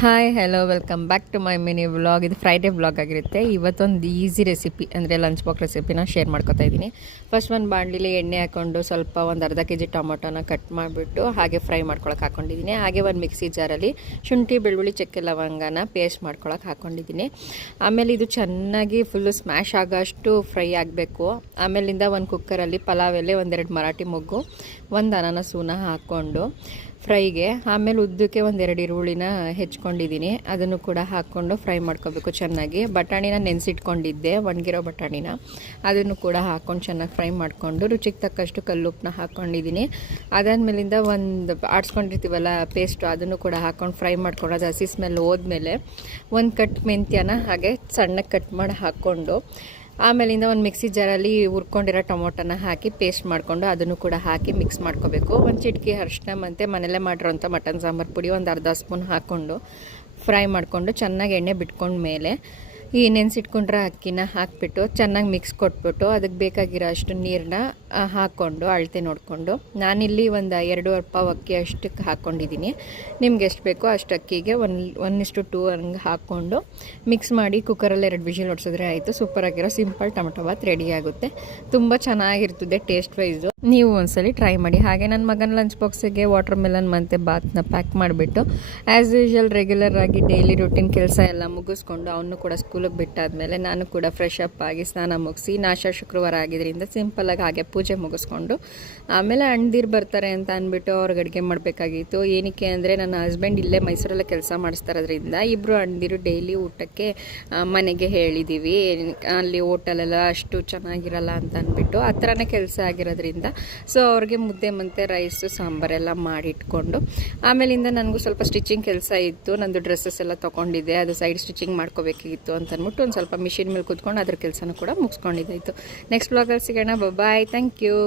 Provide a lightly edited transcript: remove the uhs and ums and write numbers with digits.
Hi hello welcome back to my mini vlog. ಇದು Friday vlog ಆಗಿರುತ್ತೆ. ಇವತ್ತೊಂದು easy recipe ಅಂದರೆ ಲಂಚ್ ಬಾಕ್ಸ್ ರೆಸಿಪಿನ ಶೇರ್ ಮಾಡ್ಕೊತಾ ಇದ್ದೀನಿ. ಫಸ್ಟ್ ಒಂದು ಬಾಣಲಿಲಿ ಎಣ್ಣೆ ಹಾಕ್ಕೊಂಡು ಸ್ವಲ್ಪ ಒಂದು ಅರ್ಧ ಕೆಜಿ ಟೊಮೊಟೊನ ಕಟ್ ಮಾಡಿಬಿಟ್ಟು ಹಾಗೆ ಫ್ರೈ ಮಾಡ್ಕೊಳಕ್ಕೆ ಹಾಕ್ಕೊಂಡಿದ್ದೀನಿ. ಹಾಗೆ ಒಂದು ಮಿಕ್ಸಿ ಜಾರಲ್ಲಿ ಶುಂಠಿ ಬೆಳ್ಳುಳ್ಳಿ ಚಕ್ಕೆ ಲವಂಗನ ಪೇಸ್ಟ್ ಮಾಡ್ಕೊಳಕ್ಕೆ ಹಾಕ್ಕೊಂಡಿದ್ದೀನಿ. ಆಮೇಲೆ ಇದು ಚೆನ್ನಾಗಿ ಫುಲ್ಲು ಸ್ಮ್ಯಾಶ್ ಆಗೋಷ್ಟು ಫ್ರೈ ಆಗಬೇಕು. ಆಮೇಲಿಂದ ಒಂದು ಕುಕ್ಕರಲ್ಲಿ ಪಲಾವ್ ಎಲೆ, ಒಂದೆರಡು ಮರಾಠಿ ಮೊಗ್ಗು, ಒಂದು ಅನಾನಸೂನ ಹಾಕ್ಕೊಂಡು ಫ್ರೈಗೆ, ಆಮೇಲೆ ಉದ್ದಕ್ಕೆ ಒಂದೆರಡು ಈರುಳ್ಳಿನ ಹೆಚ್ಕೊಂಡಿದ್ದೀನಿ, ಅದನ್ನು ಕೂಡ ಹಾಕ್ಕೊಂಡು ಫ್ರೈ ಮಾಡ್ಕೋಬೇಕು ಚೆನ್ನಾಗಿ. ಬಟಾಣಿನ ನೆನೆಸಿಟ್ಕೊಂಡಿದ್ದೆ, ಒಣಗಿರೋ ಬಟಾಣಿನ, ಅದನ್ನು ಕೂಡ ಹಾಕ್ಕೊಂಡು ಚೆನ್ನಾಗಿ ಫ್ರೈ ಮಾಡಿಕೊಂಡು ರುಚಿಗೆ ತಕ್ಕಷ್ಟು ಕಲ್ಲುಪ್ಪನ್ನ ಹಾಕ್ಕೊಂಡಿದ್ದೀನಿ. ಅದಾದಮೇಲಿಂದ ಒಂದು ಆಡಿಸ್ಕೊಂಡಿರ್ತೀವಲ್ಲ ಪೇಸ್ಟು, ಅದನ್ನು ಕೂಡ ಹಾಕ್ಕೊಂಡು ಫ್ರೈ ಮಾಡ್ಕೊಂಡು ಅದು ಹಸಿ ಸ್ಮೆಲ್ ಹೋದ್ಮೇಲೆ ಒಂದು ಕಟ್ ಮೆಂತ್ಯನ ಹಾಗೆ ಸಣ್ಣಗೆ ಕಟ್ ಮಾಡಿ ಹಾಕ್ಕೊಂಡು ಆಮೇಲಿಂದ ಒಂದು ಮಿಕ್ಸಿ ಜಾರಲ್ಲಿ ಹುರ್ಕೊಂಡಿರೋ ಟೊಮೊಟೊನ ಹಾಕಿ ಪೇಸ್ಟ್ ಮಾಡಿಕೊಂಡು ಅದನ್ನು ಕೂಡ ಹಾಕಿ ಮಿಕ್ಸ್ ಮಾಡ್ಕೋಬೇಕು. ಒಂದು ಚಿಟಿಕೆ ಅರಿಶಿನ ಮತ್ತು ಮನೆಯಲ್ಲೇ ಮಾಡಿರೋಂಥ ಮಟನ್ ಸಾಂಬಾರು ಪುಡಿ ಒಂದು ಅರ್ಧ ಸ್ಪೂನ್ ಹಾಕ್ಕೊಂಡು ಫ್ರೈ ಮಾಡಿಕೊಂಡು ಚೆನ್ನಾಗಿ ಎಣ್ಣೆ ಬಿಟ್ಕೊಂಡ್ಮೇಲೆ ಈ ನೆನೆಸಿಟ್ಕೊಂಡ್ರೆ ಅಕ್ಕಿನ ಹಾಕಿಬಿಟ್ಟು ಚೆನ್ನಾಗಿ ಮಿಕ್ಸ್ ಕೊಟ್ಬಿಟ್ಟು ಅದಕ್ಕೆ ಬೇಕಾಗಿರೋ ಅಷ್ಟು ನೀರನ್ನ ಹಾಕ್ಕೊಂಡು ಅಳತೆ ನೋಡಿಕೊಂಡು, ನಾನಿಲ್ಲಿ ಒಂದು 2 ಪಾವು ಅಕ್ಕಿ ಅಷ್ಟಕ್ಕೆ ಹಾಕ್ಕೊಂಡಿದ್ದೀನಿ. ನಿಮ್ಗೆ ಎಷ್ಟು ಬೇಕೋ ಅಷ್ಟು ಅಕ್ಕಿಗೆ 1:2 ಹಂಗೆ ಹಾಕ್ಕೊಂಡು ಮಿಕ್ಸ್ ಮಾಡಿ ಕುಕ್ಕರಲ್ಲಿ 2 ವಿಷಿಲ್ ಹೊಡ್ಸಿದ್ರೆ ಆಯಿತು. ಸೂಪರಾಗಿರೋ ಸಿಂಪಲ್ ಟೊಮೊಟೊ ಬಾತ್ ರೆಡಿ ಆಗುತ್ತೆ. ತುಂಬ ಚೆನ್ನಾಗಿರ್ತದೆ ಟೇಸ್ಟ್ ವೈಸು. ನೀವು ಒಂದ್ಸಲಿ ಟ್ರೈ ಮಾಡಿ. ಹಾಗೆ ನನ್ನ ಮಗನ ಲಂಚ್ ಬಾಕ್ಸಿಗೆ ವಾಟರ್ ಮೆಲನ್ ಮತ್ತು ಬಾತ್ನ ಪ್ಯಾಕ್ ಮಾಡಿಬಿಟ್ಟು ಆ್ಯಸ್ ಯೂಶುವಲ್ ರೆಗ್ಯುಲರ್ ಆಗಿ ಡೈಲಿ ರೂಟೀನ್ ಕೆಲಸ ಎಲ್ಲ ಮುಗಿಸ್ಕೊಂಡು ಅವನು ಕೂಡ ಸ್ಕೂಲಿಗೆ ಬಿಟ್ಟಾದಮೇಲೆ ನಾನು ಕೂಡ ಫ್ರೆಶ್ ಅಪ್ ಆಗಿ ಸ್ನಾನ ಮುಗಿಸಿ, ನಾಶ ಶುಕ್ರವಾರ ಆಗಿದ್ದರಿಂದ ಸಿಂಪಲಾಗಿ ಹಾಗೆ ಪೂಜೆ ಮುಗಿಸ್ಕೊಂಡು ಆಮೇಲೆ ಅಣ್ಣದಿರು ಬರ್ತಾರೆ ಅಂತ ಅಂದ್ಬಿಟ್ಟು ಅವ್ರಿಗೆ ಅಡುಗೆ ಮಾಡಬೇಕಾಗಿತ್ತು. ಏನಕ್ಕೆ ಅಂದರೆ ನನ್ನ ಹಸ್ಬೆಂಡ್ ಇಲ್ಲೇ ಮೈಸೂರಲ್ಲೇ ಕೆಲಸ ಮಾಡಿಸ್ತಾರೋದ್ರಿಂದ ಇಬ್ಬರು ಅಣ್ಣದಿರು ಡೈಲಿ ಊಟಕ್ಕೆ ಮನೆಗೆ ಹೇಳಿದ್ದೀವಿ. ಅಲ್ಲಿ ಹೋಟೆಲೆಲ್ಲ ಅಷ್ಟು ಚೆನ್ನಾಗಿರಲ್ಲ ಅಂತ ಅಂದ್ಬಿಟ್ಟು ಆ ಥರನೇ ಕೆಲಸ ಆಗಿರೋದ್ರಿಂದ ಸೊ ಅವ್ರಿಗೆ ಮುದ್ದೆ ಮತ್ತು ರೈಸು ಸಾಂಬಾರೆಲ್ಲ ಮಾಡಿಟ್ಕೊಂಡು ಆಮೇಲಿಂದ ನನಗೂ ಸ್ವಲ್ಪ ಸ್ಟಿಚಿಂಗ್ ಕೆಲಸ ಇತ್ತು. ನಂದು ಡ್ರೆಸ್ಸಸ್ ಎಲ್ಲ ತೊಗೊಂಡಿದ್ದೆ, ಅದು ಸೈಡ್ ಸ್ಟಿಚಿಂಗ್ ಮಾಡ್ಕೋಬೇಕಿತ್ತು ಅಂತ ಅಂದ್ಬಿಟ್ಟು ಒಂದು ಸ್ವಲ್ಪ ಮಿಷಿನ್ ಮೇಲೆ ಕೂತ್ಕೊಂಡು ಅದ್ರ ಕೆಲಸನೂ ಕೂಡ ಮುಗಿಸ್ಕೊಂಡಿದ್ದಾಯಿತು. ನೆಕ್ಸ್ಟ್ ವ್ಲಾಗಲ್ಲಿ ಸಿಗೋಣ. ಬಾಯ್, ಥ್ಯಾಂಕ್ ಯು.